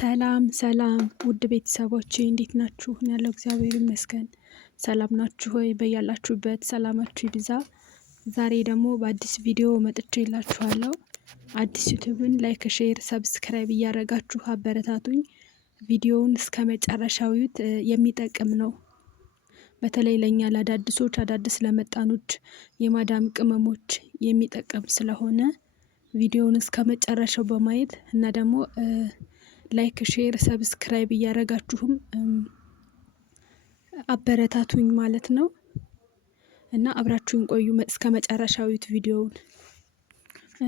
ሰላም ሰላም ውድ ቤተሰቦቼ እንዴት ናችሁ? ያለው እግዚአብሔር ይመስገን። ሰላም ናችሁ ሆይ? በያላችሁበት ሰላማችሁ ይብዛ። ዛሬ ደግሞ በአዲስ ቪዲዮ መጥቼላችኋለሁ። አዲስ ዩቲዩብን ላይክ፣ ሼር፣ ሰብስክራይብ እያደረጋችሁ አበረታቱኝ። ቪዲዮውን እስከ መጨረሻው እዩት፣ የሚጠቅም ነው። በተለይ ለኛ ለአዳዲሶች አዳዲስ ለመጣኖች የማዳም ቅመሞች የሚጠቅም ስለሆነ ቪዲዮውን እስከ መጨረሻው በማየት እና ደግሞ ላይክ ሼር ሰብስክራይብ እያደረጋችሁም አበረታቱኝ ማለት ነው። እና አብራችሁን ቆዩ እስከ መጨረሻው እዩት ቪዲዮውን።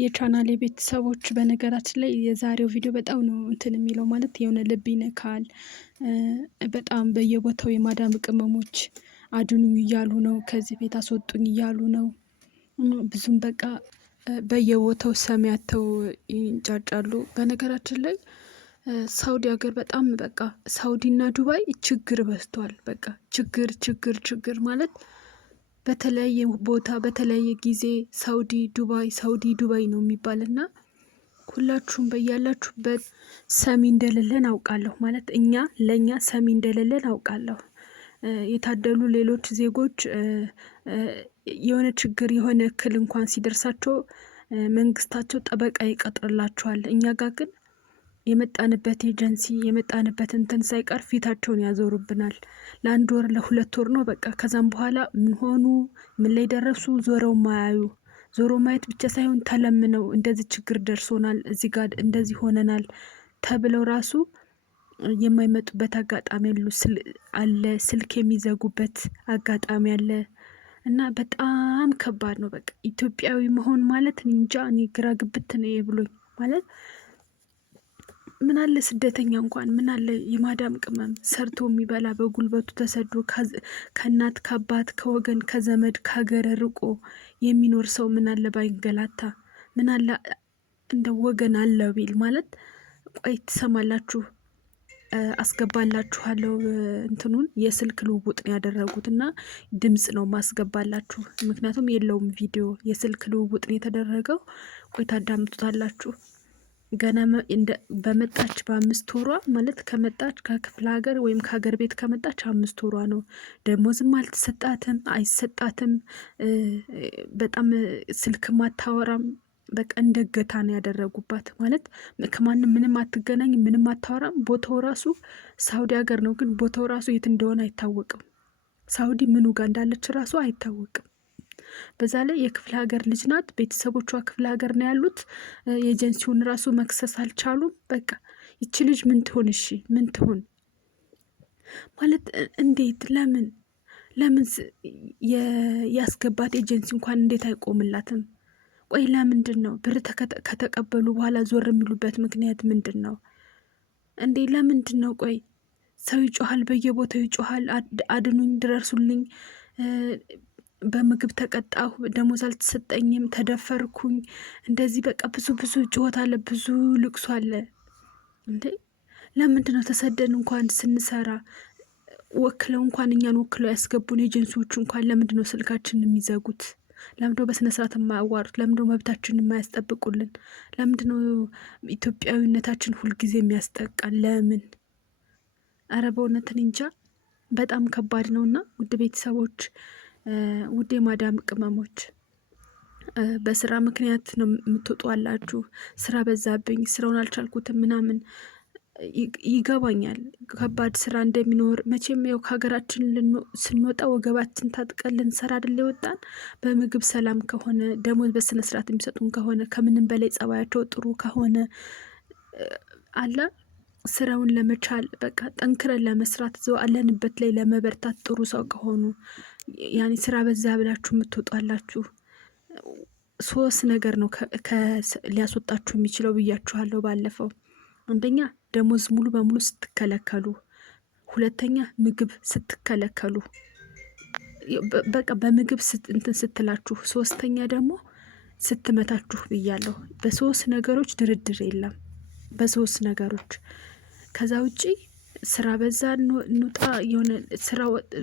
የቻናሌ ቤተሰቦች በነገራችን ላይ የዛሬው ቪዲዮ በጣም ነው እንትን የሚለው ማለት የሆነ ልብ ይነካል። በጣም በየቦታው የማዳም ቅመሞች አድኑኝ እያሉ ነው፣ ከዚህ ቤት አስወጡኝ እያሉ ነው። ብዙም በቃ በየቦታው ሰሚያተው ይንጫጫሉ። በነገራችን ላይ ሳውዲ ሀገር በጣም በቃ ሳውዲና ዱባይ ችግር በዝቷል። በቃ ችግር ማለት በተለያየ ቦታ በተለያየ ጊዜ ሳውዲ ዱባይ ነው የሚባልና ሁላችሁም በያላችሁበት ሰሚ እንደሌለን አውቃለሁ። ማለት ለእኛ ሰሚ እንደሌለን አውቃለሁ። የታደሉ ሌሎች ዜጎች የሆነ ችግር የሆነ እክል እንኳን ሲደርሳቸው መንግስታቸው ጠበቃ ይቀጥርላቸዋል። እኛ ጋር ግን የመጣንበት ኤጀንሲ የመጣንበት እንትን ሳይቀር ፊታቸውን ያዞሩብናል። ለአንድ ወር ለሁለት ወር ነው በቃ። ከዛም በኋላ ምን ሆኑ ምን ላይ ደረሱ ዞሮ ማየት ብቻ ሳይሆን ተለምነው እንደዚህ ችግር ደርሶናል፣ እዚህ ጋር እንደዚህ ሆነናል ተብለው ራሱ የማይመጡበት አጋጣሚ አለ። ስልክ የሚዘጉበት አጋጣሚ አለ። እና በጣም ከባድ ነው። በቃ ኢትዮጵያዊ መሆን ማለት እንጃ እኔ ግራ ግብት ነው ብሎኝ ማለት ምን አለ ስደተኛ እንኳን ምን አለ የማዳም ቅመም ሰርቶ የሚበላ በጉልበቱ ተሰዶ ከእናት ከአባት ከወገን ከዘመድ ከሀገር ርቆ የሚኖር ሰው ምን አለ ባይንገላታ፣ ምን አለ እንደ ወገን አለ ቢል ማለት። ቆይ ትሰማላችሁ፣ አስገባላችኋለሁ እንትኑን የስልክ ልውውጥ ነው ያደረጉት እና ድምጽ ነው ማስገባላችሁ። ምክንያቱም የለውም ቪዲዮ፣ የስልክ ልውውጥ ነው የተደረገው። ቆይ ታዳምጡታላችሁ። ገና በመጣች በ5 ወሯ ማለት ከመጣች ከክፍለ ሀገር ወይም ከሀገር ቤት ከመጣች 5 ወሯ ነው። ደሞዝም አልተሰጣትም አይሰጣትም። በጣም ስልክም አታወራም። በቃ እንደገታ ነው ያደረጉባት። ማለት ከማንም ምንም አትገናኝ ምንም አታወራም። ቦታው ራሱ ሳውዲ ሀገር ነው፣ ግን ቦታው ራሱ የት እንደሆነ አይታወቅም። ሳውዲ ምኑ ጋር እንዳለች ራሱ አይታወቅም። በዛ ላይ የክፍለ ሀገር ልጅ ናት። ቤተሰቦቿ ክፍለ ሀገር ነው ያሉት። ኤጀንሲውን ራሱ መክሰስ አልቻሉም። በቃ ይቺ ልጅ ምን ትሆን? እሺ ምን ትሆን ማለት እንዴት ለምን ያስገባት ኤጀንሲ እንኳን እንዴት አይቆምላትም? ቆይ ለምንድን ነው ብር ከተቀበሉ በኋላ ዞር የሚሉበት ምክንያት ምንድን ነው እንዴ? ለምንድን ነው? ቆይ ሰው ይጮሃል፣ በየቦታው ይጮሃል፣ አድኑኝ፣ ድረሱልኝ፣ በምግብ ተቀጣሁ፣ ደሞዝ አልተሰጠኝም፣ ተደፈርኩኝ፣ እንደዚህ በቃ ብዙ ጩኸት አለ፣ ብዙ ልቅሶ አለ። እንዴ ለምንድን ነው ተሰደን እንኳን ስንሰራ ወክለው እንኳን እኛን ወክለው ያስገቡን ኤጀንሲዎቹ እንኳን ለምንድን ነው ስልካችንን የሚዘጉት? ለምንድን ነው በስነ ስርዓት የማያዋሩት? ለምንድን ነው መብታችንን የማያስጠብቁልን? ለምንድን ነው ኢትዮጵያዊነታችን ሁልጊዜ የሚያስጠቃን? ለምን? አረ በእውነትን እንጃ፣ በጣም ከባድ ነውና ውድ ቤተሰቦች ውድ የማዳም ቅመሞች በስራ ምክንያት ነው የምትወጡ አላችሁ። ስራ በዛብኝ፣ ስራውን አልቻልኩትም ምናምን ይገባኛል። ከባድ ስራ እንደሚኖር መቼም ያው ከሀገራችን ስንወጣ ወገባችን ታጥቀን ልንሰራ አይደል የወጣን። በምግብ ሰላም ከሆነ ደሞዝ በስነ ስርዓት የሚሰጡን ከሆነ ከምንም በላይ ጸባያቸው ጥሩ ከሆነ አለ ስራውን ለመቻል በቃ ጠንክረን ለመስራት ዘው አለንበት ላይ ለመበርታት ጥሩ ሰው ከሆኑ ያኔ ስራ በዛ ብላችሁ የምትወጣላችሁ። 3 ነገር ነው ሊያስወጣችሁ የሚችለው ብያችኋለሁ ባለፈው። አንደኛ ደሞዝ ሙሉ በሙሉ ስትከለከሉ፣ ሁለተኛ ምግብ ስትከለከሉ፣ በቃ በምግብ እንትን ስትላችሁ፣ ሶስተኛ ደግሞ ስትመታችሁ ብያለሁ። በ3 ነገሮች ድርድር የለም፣ በ3 ነገሮች። ከዛ ውጪ ስራ በዛ እንውጣ፣ የሆነ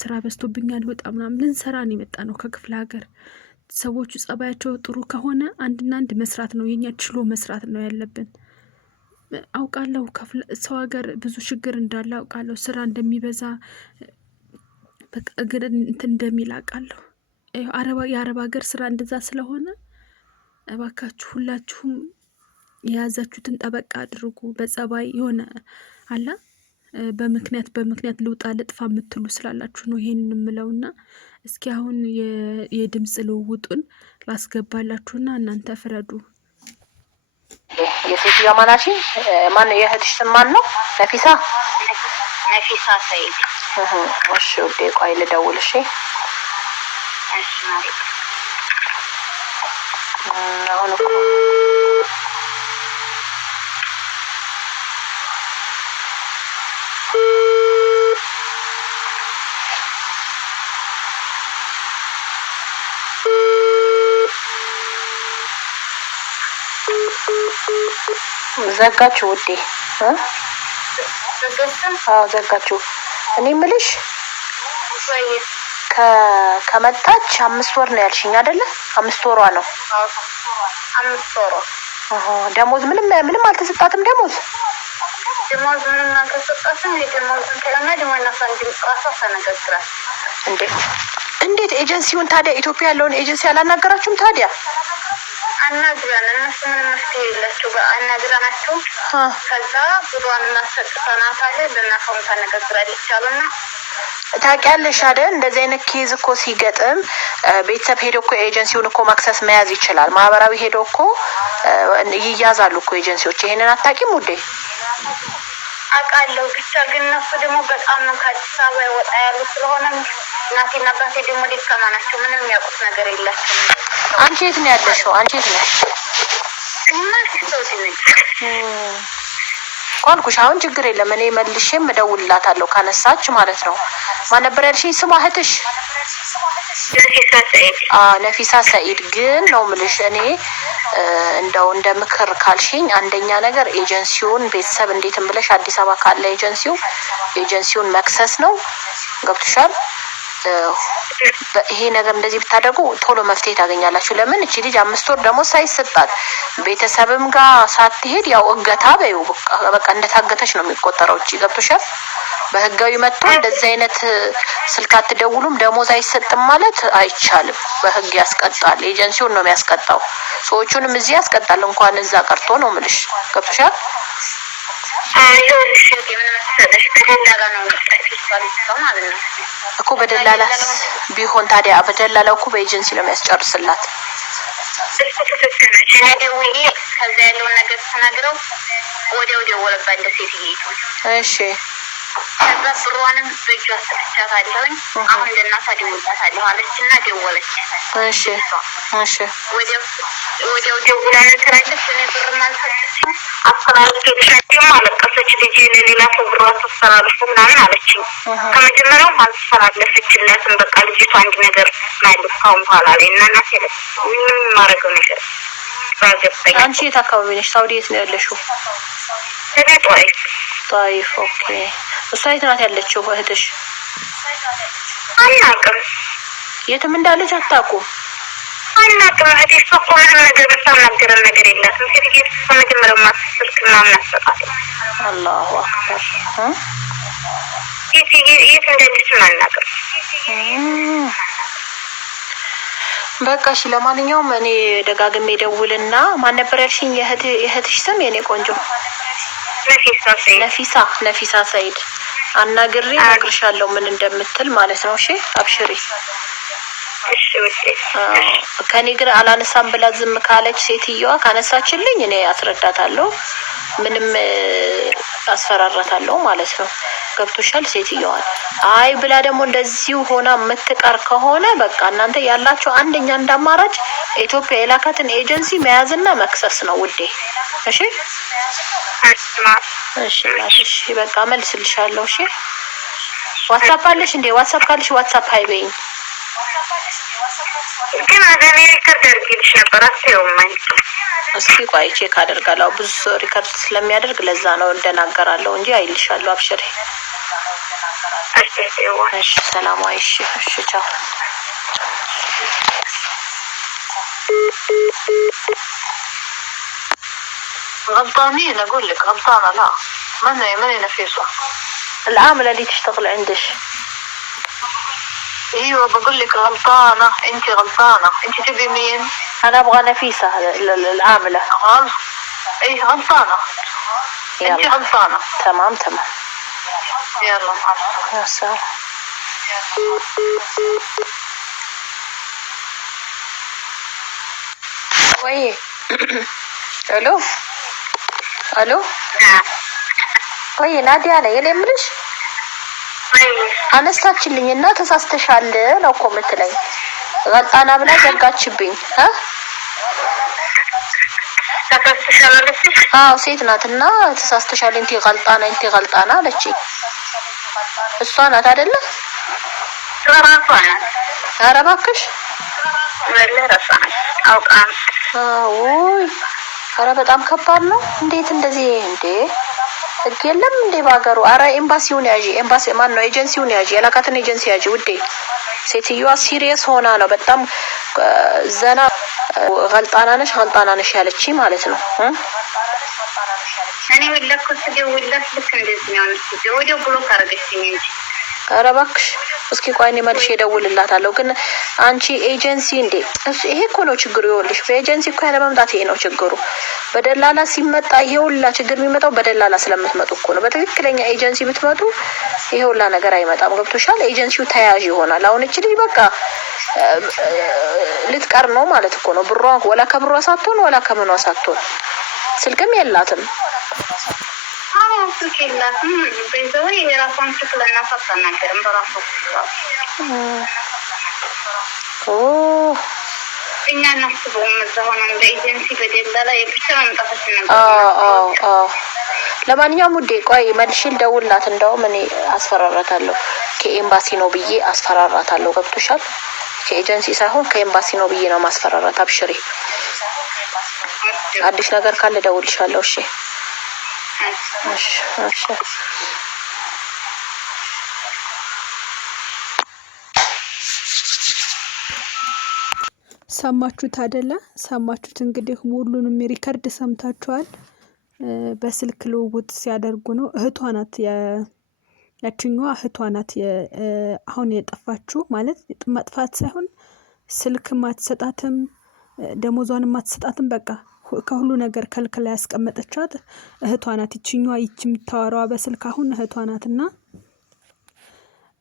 ስራ በዝቶብኛል ወጣ ምናምን ልንሰራ ነው የመጣ ነው ከክፍለ ሀገር። ሰዎቹ ጸባያቸው ጥሩ ከሆነ አንድና አንድ መስራት ነው የኛ፣ ችሎ መስራት ነው ያለብን። አውቃለሁ ሰው ሀገር ብዙ ችግር እንዳለ አውቃለሁ። ስራ እንደሚበዛ በቃ እግር እንትን እንደሚል አውቃለሁ። የአረብ ሀገር ስራ እንደዛ ስለሆነ እባካችሁ ሁላችሁም የያዛችሁትን ጠበቃ አድርጉ። በጸባይ የሆነ አላ በምክንያት ልውጣ ልጥፋ የምትሉ ስላላችሁ ነው ይሄንን የምለውና እስኪ አሁን የድምፅ ልውውጡን ላስገባላችሁና እናንተ ፍረዱ። የሴትዮዋ ማናሺ ማን ነው? የእህትሽ ስም ማን ነው? ነፊሳ ሰይድ። እሺ ውዴ ቆይ ልደውል። እሺ አሁን እኮ ዘጋችሁ ውዴ? ዘጋችሁ። እኔ የምልሽ ከመጣች 5 ወር ነው ያልሽኝ አይደለ? 5 ወሯ ነው። 5 ወሯ። ደሞዝ ምንም አልተሰጣትም። ደሞዝ ምንም አልተሰጣትም። የደሞዝን ተለና ደሞና ፈንድ ራሷ ተነጋግራል። እንዴት ኤጀንሲውን ታዲያ ኢትዮጵያ ያለውን ኤጀንሲ አላናገራችሁም ታዲያ? አናግረን እነሱ ምንም መፍትሄ የላቸው አናግረናቸው ከዛ ብሯን እናሰጥተናት አለ በእናፈሙ ተነጋግራለች አሉና ታውቂያለሽ አይደል? እንደዚህ አይነት ኬዝ እኮ ሲገጥም ቤተሰብ ሄዶ እኮ ኤጀንሲውን እኮ ማክሰስ መያዝ ይችላል። ማህበራዊ ሄዶ እኮ ይያዛሉ እኮ ኤጀንሲዎች። ይሄንን አታውቂም ውዴ? አውቃለሁ። ብቻ ግን እነሱ ደግሞ በጣም ነው ከአዲስ አበባ ይወጣ ያሉ ስለሆነ እናቴና አባቴ ደግሞ ደካማ ናቸው። ምንም የሚያውቁት ነገር የላቸውም። አንቺ የት ነው ያለሽው? አንቺ የት ነሽ? ኳልኩሽ። አሁን ችግር የለም እኔ መልሼም እደውልላታለሁ ካነሳች ማለት ነው። ማን ነበር ያልሽኝ ስሟ እህትሽ? ነፊሳ ሰኢድ። ግን ነው ምልሽ እኔ እንደው እንደ ምክር ካልሽኝ አንደኛ ነገር ኤጀንሲውን ቤተሰብ እንዴትም ብለሽ አዲስ አበባ ካለ ኤጀንሲውን መክሰስ ነው። ገብቶሻል? ይሄ ነገር እንደዚህ ብታደርጉ ቶሎ መፍትሄ ታገኛላችሁ። ለምን እቺ ልጅ 5 ወር ደግሞ ሳይሰጣት ቤተሰብም ጋር ሳትሄድ ያው እገታ በይው በቃ እንደታገተች ነው የሚቆጠረው። እቺ ገብቶሻል? በህጋዊ መጥቶ እንደዚህ አይነት ስልክ አትደውሉም ደሞዝ አይሰጥም ማለት አይቻልም። በህግ ያስቀጣል። ኤጀንሲውን ነው የሚያስቀጣው። ሰዎቹንም እዚህ ያስቀጣል። እንኳን እዛ ቀርቶ ነው ምልሽ። ገብቶሻል? እኮ በደላላ ቢሆን ታዲያ በደላላው እኮ በኤጀንሲ ነው የሚያስጨርስላት። ከዛ ያለውን ነገር ተናግረው ወዲያው ደወለባት ለሴትዮይቱ። እሺ ከዛ ብሯንም በእጇ ሰጥቻታለሁኝ። አሁን ለእናቷ ደውላታለሁ አለችና ደወለች። እሺ ወዲያው ደውላ ነግራለች። እኔ ብር ማልሰጥችኝ አስተላልፌልሻለሁ አለቀሰች። ልጅ ለሌላ ሰው ብሯ ተስተላልፎ ምናምን አለችኝ። ከመጀመሪያውም አልተስተላለፈችለትም። በቃ ልጅቷ አንድ ነገር ማለት ካሁን በኋላ ላይ እና እናቴ ምንም ማረገው ነገር ባገባኝ። አንቺ የት አካባቢ ነሽ? ሳውዲ የት ነው ያለሽው? እኔ ጣይፍ። ኦኬ። እሷ የት ናት ያለችው እህትሽ? አናውቅም። የትም እንዳለች አታውቁም? አናውቅም። እህቴ እሷ እኮ ምንም ነገር ብታናገረን ነገር የላትም። ሴትዬ ከመጀመሪያው ማስስልክ ምናምን አትሰጣትም። አላሁ አክበር። የት እንዳለችም አናውቅም። በቃ እሺ። ለማንኛውም እኔ ደጋግሜ ደውልና ማን ነበር ያልሽኝ የእህትሽ ስም? የኔ ቆንጆ ነፊሳ ሰይድ አናግሬ እነግርሻለሁ ምን እንደምትል ማለት ነው። እሺ አብሽሪ። ከኔ ግን አላነሳም ብላ ዝም ካለች ሴትዮዋ ካነሳችልኝ እኔ አስረዳታለሁ፣ ምንም አስፈራራታለሁ ማለት ነው። ገብቶሻል? ሴትዮዋን አይ ብላ ደግሞ እንደዚሁ ሆና የምትቀር ከሆነ በቃ እናንተ ያላችሁ አንደኛ እንዳማራጭ ኢትዮጵያ የላካትን ኤጀንሲ መያዝና መክሰስ ነው ውዴ። እሺ እሺ በቃ መልስልሻለሁ። እሺ ዋትስአፕ አለሽ እንዴ? ዋትስአፕ ካለሽ ዋትስአፕ ሃይበይኝ። ግን አገኔ ሪከርድ አድርጌልሽ ነበር አትይውም አንቺ? እስኪ ቆይ ቼክ አደርጋለሁ። ብዙ ሪከርድ ስለሚያደርግ ለዛ ነው እንደናገራለሁ እንጂ አይልሻለሁ። አብሽሪ። እሺ ሰላም ዋይሽ። እሺ ቻው። غلطانين اقول لك غلطانه. لا ماني نفيسه. العامله اللي تشتغل عندش. ايوه بقول لك غلطانه، انت غلطانه. انت تبي مين؟ انا ابغى نفيسه العامله. ايه غلطانه. انت غلطانه. تمام. يلا مع السلامه. وي الو ወይ ናዲያ ነኝ። እኔ የምልሽ አነሳችልኝ እና ተሳስተሻል ነው እኮ የምትለኝ። غلطانه ብላ ዘጋችብኝ። ተሳስተሻል አለችሽ? አዎ ሴት ናትና ተሳስተሻል እንት غلطانه አለችኝ። እሷ ናት አይደለ? ራሷ ናት። ኧረ እባክሽ ራሷ ናት አውቃ። ውይ ኧረ በጣም ከባድ ነው። እንዴት እንደዚህ እንዴ? ህግ የለም እንዴ ባገሩ? ኧረ ኤምባሲውን ያዢ። ኤምባሲ ማን ነው? ኤጀንሲውን ያዢ። የላካትን ኤጀንሲ ያዢ ውዴ። ሴትዮዋ ሲሪየስ ሆና ነው በጣም ዘና غلطانه ነሽ ያለች ማለት ነው። እኔ ወለኩት ደውልላት ልክ እንደዚህ ነው እንዴ? ወዲያው ብሎክ አደረገችኝ እንጂ። ኧረ እባክሽ እስኪ ቆይ እኔ መልሼ እደውልላታለሁ። ግን አንቺ ኤጀንሲ እንዴ? ይሄ እኮ ነው ችግሩ። ይኸውልሽ በኤጀንሲ እኮ ያለ መምጣት ይሄ ነው ችግሩ። በደላላ ሲመጣ ይሄ ሁላ ችግር የሚመጣው በደላላ ስለምትመጡ እኮ ነው። በትክክለኛ ኤጀንሲ ብትመጡ ይሄ ሁላ ነገር አይመጣም። ገብቶሻል? ኤጀንሲው ተያዥ ይሆናል። አሁን እቺ ልጅ በቃ ልትቀር ነው ማለት እኮ ነው። ብሯ ወላ ከብሯ ሳትሆን ወላ ከምኗ ሳትሆን ስልክም የላትም። ስልክ የላትም። በዛው የራሷን ስልክ ለናፋታ ነገርም በራሷ እኛ እናስበው መዛሆነ እንደ ኤጀንሲ በደላላ የብቻ መምጣት ነበር። ለማንኛውም ውዴ ቆይ መልሼ ልደውልላት። እንደውም እኔ አስፈራራታለሁ። ከኤምባሲ ነው ብዬ አስፈራራታለሁ። ገብቶሻል? ከኤጀንሲ ሳይሆን ከኤምባሲ ነው ብዬ ነው ማስፈራራት። አብሽሪ። አዲስ ነገር ካለ ደውልሻለሁ። እሺ እሺ። ሰማችሁት አይደለ? ሰማችሁት እንግዲህ ሁሉንም ሪከርድ ሰምታችኋል። በስልክ ልውውጥ ሲያደርጉ ነው። እህቷ ናት ያችኛዋ እህቷ ናት አሁን የጠፋችሁ ማለት መጥፋት ሳይሆን ስልክ ማትሰጣትም ደሞዟን ማትሰጣትም በቃ ከሁሉ ነገር ከልክላ ያስቀመጠቻት እህቷ ናት። ይችኛዋ የምታወራዋ በስልክ አሁን እህቷ ናትና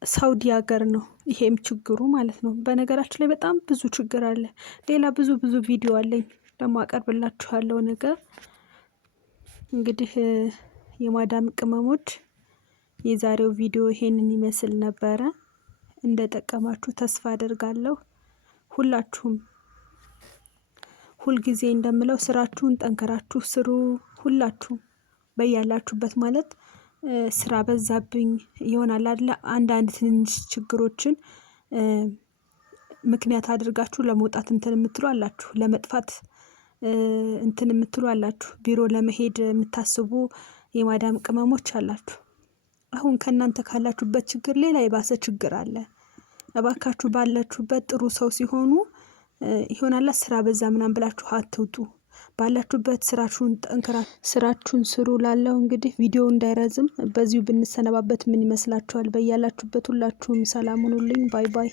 ሳውዲ ሀገር ነው ይሄም ችግሩ ማለት ነው። በነገራችን ላይ በጣም ብዙ ችግር አለ። ሌላ ብዙ ቪዲዮ አለኝ ደግሞ አቀርብላችኋለሁ ነገር። እንግዲህ የማዳም ቅመሞች የዛሬው ቪዲዮ ይሄንን ይመስል ነበረ። እንደጠቀማችሁ ተስፋ አደርጋለሁ። ሁላችሁም ሁልጊዜ እንደምለው ስራችሁን ጠንከራችሁ ስሩ። ሁላችሁም በያላችሁበት ማለት ስራ በዛብኝ ይሆናል አይደል? አንዳንድ ትንንሽ ችግሮችን ምክንያት አድርጋችሁ ለመውጣት እንትን የምትሉ አላችሁ፣ ለመጥፋት እንትን የምትሉ አላችሁ፣ ቢሮ ለመሄድ የምታስቡ የማዳም ቅመሞች አላችሁ። አሁን ከእናንተ ካላችሁበት ችግር ሌላ የባሰ ችግር አለ። እባካችሁ ባላችሁበት ጥሩ ሰው ሲሆኑ ይሆናል ስራ በዛ ምናምን ብላችሁ አትውጡ። ባላችሁበት ስራችሁን ስሩ። ላለው እንግዲህ ቪዲዮ እንዳይረዝም በዚሁ ብንሰነባበት ምን ይመስላችኋል? በያላችሁበት ሁላችሁም ሰላም ሁኑልኝ። ባይ ባይ።